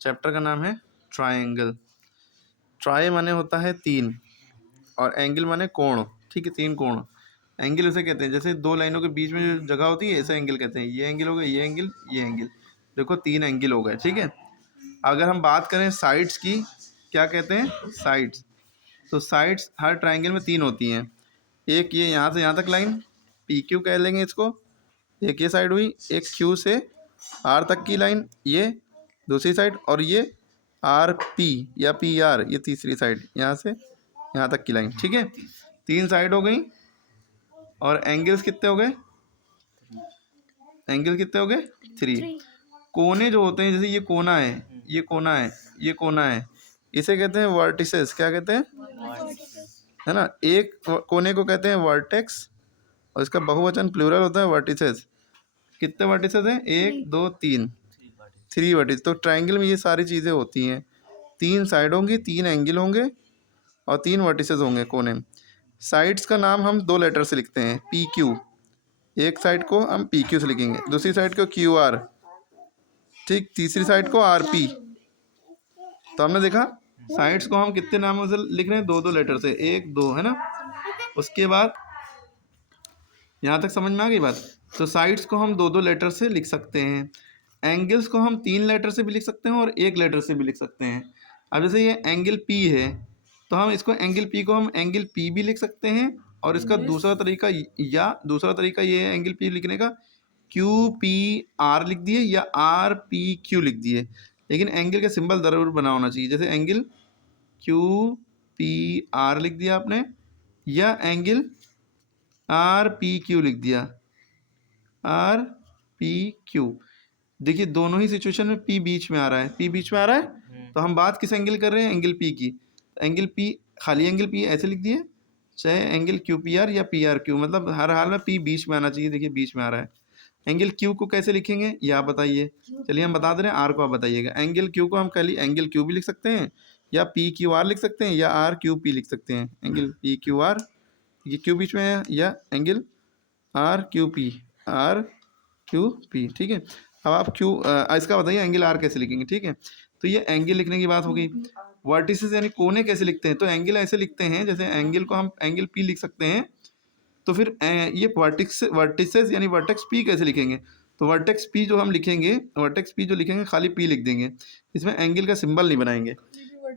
Chapter का नाम है ट्रायंगल। ट्राई माने होता है तीन और एंगल माने कोण, ठीक है, तीन कोण। एंगल उसे कहते हैं जैसे दो लाइनों के बीच में जो जगह होती है, ऐसा एंगल कहते हैं। ये एंगल हो गया, ये एंगल, ये एंगल, देखो तीन एंगल हो गए, ठीक है। अगर हम बात करें साइड्स की, क्या कहते हैं, साइड्स। तो साइड्स हर ट्रायंगल में तीन होती हैं। एक ये यहाँ से यहाँ तक लाइन पी क्यू कह लेंगे इसको, एक ये साइड हुई, एक क्यू से आर तक की लाइन ये दूसरी साइड, और ये आर पी या पी आर ये तीसरी साइड, यहाँ से यहाँ तक की लाइन, ठीक है। तीन साइड हो गई। और एंगल्स कितने हो गए, एंगल कितने हो गए, थ्री। कोने जो होते हैं, जैसे ये कोना है, ये कोना है, ये कोना है, इसे कहते हैं वर्टिसेस। क्या कहते हैं, है ना। एक कोने को कहते हैं वर्टेक्स, और इसका बहुवचन प्लूरल होता है वर्टिसेस। कितने वर्टिसेस हैं, एक दो तीन, थ्री वर्टिस। तो ट्रायंगल में ये सारी चीज़ें होती हैं, तीन साइड होंगी, तीन एंगल होंगे और तीन वर्टिसेस होंगे कोने में। साइड्स का नाम हम दो लेटर से लिखते हैं, पी क्यू। एक साइड को हम पी क्यू से लिखेंगे, दूसरी साइड को क्यू आर, ठीक, तीसरी साइड को आर पी। तो हमने देखा साइड्स को हम कितने नामों से लिख रहे हैं, दो दो लेटर से, एक दो, है ना। उसके बाद यहाँ तक समझ में आ गई बात। तो साइड्स को हम दो दो लेटर से लिख सकते हैं। एंगल्स को हम तीन लेटर से भी लिख सकते हैं और एक लेटर से भी लिख सकते हैं। अब जैसे ये एंगल पी है, तो हम इसको एंगल पी को हम एंगल पी भी लिख सकते हैं, और इसका दूसरा तरीका ये है एंगल पी लिखने का, क्यू पी आर लिख दिए या आर पी क्यू लिख दिए। लेकिन एंगल का सिंबल ज़रूर बना होना चाहिए। जैसे एंगल क्यू पी आर लिख दिया आपने, या एंगल आर पी क्यू लिख दिया, आर पी क्यू। देखिए दोनों ही सिचुएशन में पी बीच में आ रहा है, पी बीच में आ रहा है। तो हम बात किस एंगल कर रहे हैं, एंगल पी की। एंगल पी, खाली एंगल पी ऐसे लिख दिए, चाहे एंगल क्यू पी आर या पी आर क्यू, मतलब हर हाल में पी बीच में आना चाहिए। देखिए बीच में आ रहा है। एंगल क्यू को कैसे लिखेंगे ये आप बताइए। चलिए हम बता दे रहे हैं, आर को आप बताइएगा। एंगल क्यू को हम खाली एंगल क्यू भी लिख सकते हैं, या पी क्यू आर लिख सकते हैं, या आर क्यू पी लिख सकते हैं। एंगल पी क्यू आर, ये क्यू बीच में है, या angle R Q P, R Q P, ठीक है। अब आप क्यू इसका बताइए एंगल आर कैसे लिखेंगे, ठीक है। तो ये एंगल लिखने की बात हो गई। वर्टिसेस यानी कोने कैसे लिखते हैं, तो एंगल ऐसे लिखते हैं, जैसे एंगल को हम एंगल पी लिख सकते हैं, तो फिर ये वर्टिसेस यानी वर्टेक्स पी कैसे लिखेंगे। तो वर्टेक्स पी जो हम लिखेंगे, वर्टेक्स पी जो लिखेंगे खाली पी लिख देंगे, इसमें एंगल का सिंबल नहीं बनाएंगे।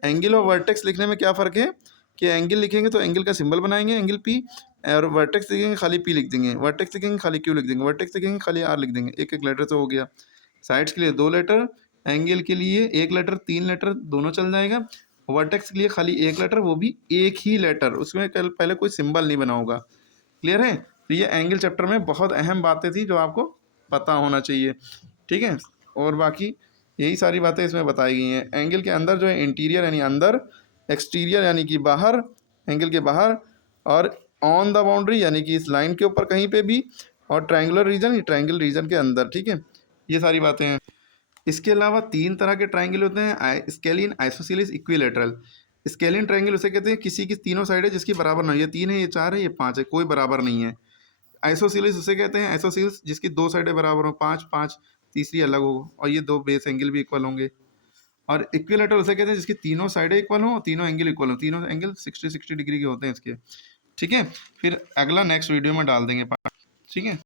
एंगल और वर्टेक्स लिखने में क्या फ़र्क है कि एंगल लिखेंगे तो एंगल का सिंबल बनाएंगे एंगल पी, और वर्टेक्स लिखेंगे खाली पी लिख देंगे, वर्टेक्स लिखेंगे खाली क्यू लिख देंगे, वर्टेक्स लिखेंगे खाली आर लिख देंगे। एक एक लेटर से हो गया। साइड्स के लिए दो लेटर, एंगल के लिए एक लेटर, तीन लेटर दोनों चल जाएगा। वर्टेक्स के लिए खाली एक लेटर, वो भी एक ही लेटर, उसमें पहले कोई सिंबल नहीं बना होगा। क्लियर है। तो ये एंगल चैप्टर में बहुत अहम बातें थी जो आपको पता होना चाहिए, ठीक है। और बाकी यही सारी बातें इसमें बताई गई हैं। एंगल के अंदर जो है इंटीरियर यानी अंदर, एक्सटीरियर यानी कि बाहर, एंगल के बाहर, और ऑन द बाउंड्री यानी कि इस लाइन के ऊपर कहीं पे भी, और ट्रायंगुलर रीजन, ये ट्रायंगल रीजन के अंदर, ठीक है। ये सारी बातें हैं। इसके अलावा तीन तरह के ट्रायंगल होते हैं, scalene, isosceles, equilateral. Scalene triangle उसे कहते हैं किसी की तीनों साइड है जिसकी बराबर ना हो, ये तीन है, ये चार है, ये पाँच है, कोई बराबर नहीं है। आइसोसेलेस उसे कहते हैं, आइसोसेलेस जिसकी दो साइडें बराबर हो, पाँच पाँच, तीसरी अलग हो, और ये दो बेस एंगल भी इक्वल होंगे। और इक्विलैटरल उसे कहते हैं जिसकी तीनों साइडें इक्वल हो, तीनों एंगल इक्वल हो, तीनों एंगल 60 डिग्री के होते हैं इसके, ठीक है। फिर अगला नेक्स्ट वीडियो में डाल देंगे, ठीक है।